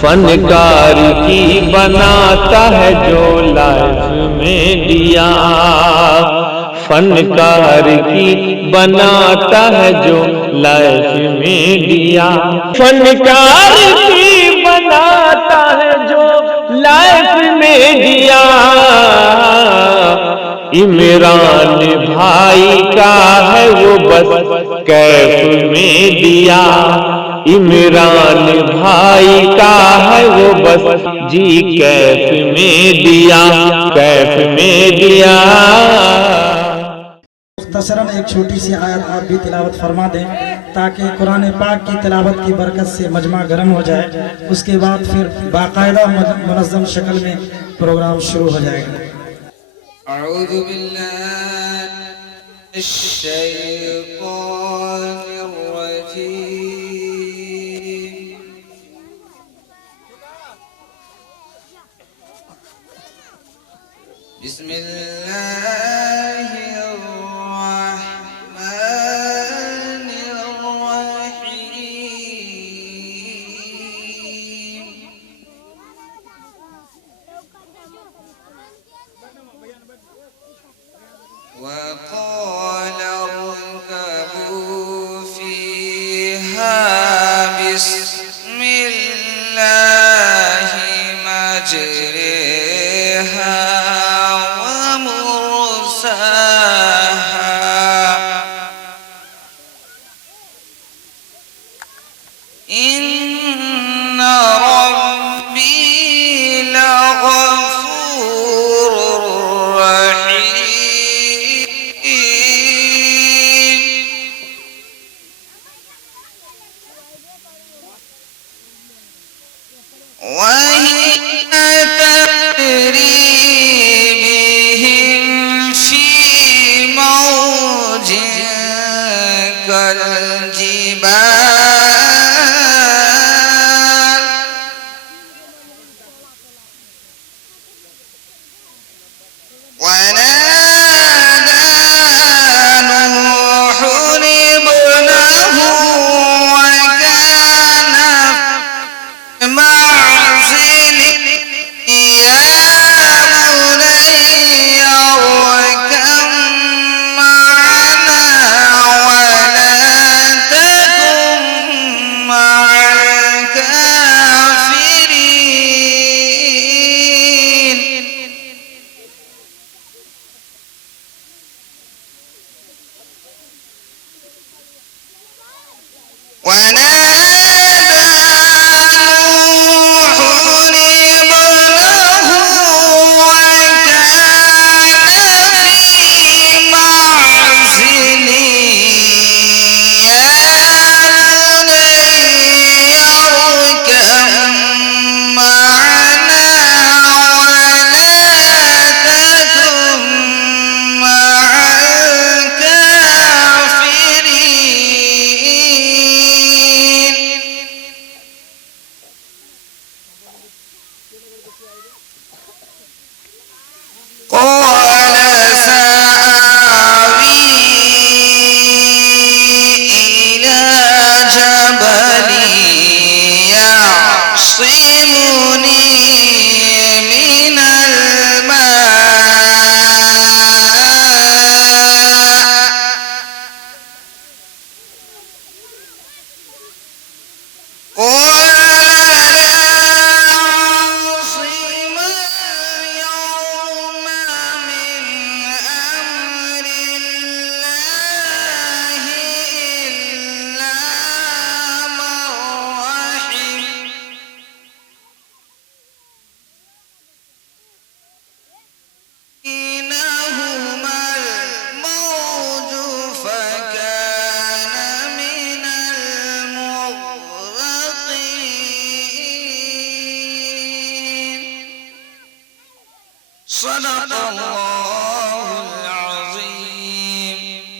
फनकार की बनाता है जो लाइफ में दिया, फनकार की बनाता है जो लाइफ में दिया, फनकार की बनाता है जो लाइफ में दिया। इमरान भाई का है वो बस कैफ में दिया, इमरान भाई का है वो बस जी कैफ में दिया, कैफ में दिया। मुख्तसरन एक छोटी सी आयत आप भी तिलावत फरमा दें ताकि कुरान पाक की तिलावत की बरकत से मजमा गर्म हो जाए। उसके बाद फिर बाकायदा मुनज़्ज़म शक्ल में प्रोग्राम शुरू हो जाएगा। अऊज़ु बिल्लाहि मिनश्शैतानिर रजीम। बिस्मिल्लाहिर रहमानिर रहीम। وقال اركبوا فيها بسم الله مجريها ومرساها إن ربي لغفور رحيم. وهي تجري بهم في موج كالجبال ونادى نوح ابنه وكان في معزل يا بني اركب معنا ولا تكن مع الكافرين. ونادى نوح ابنه وكان في معزل يا بني اركب معنا ولا تكن مع الكافرين. قال سآوي إلى جبل يعصمني من الماء قال لا عاصم اليوم من أمر الله إلا من رحم. بينهما الموج فكان من المغرقين. صدق الله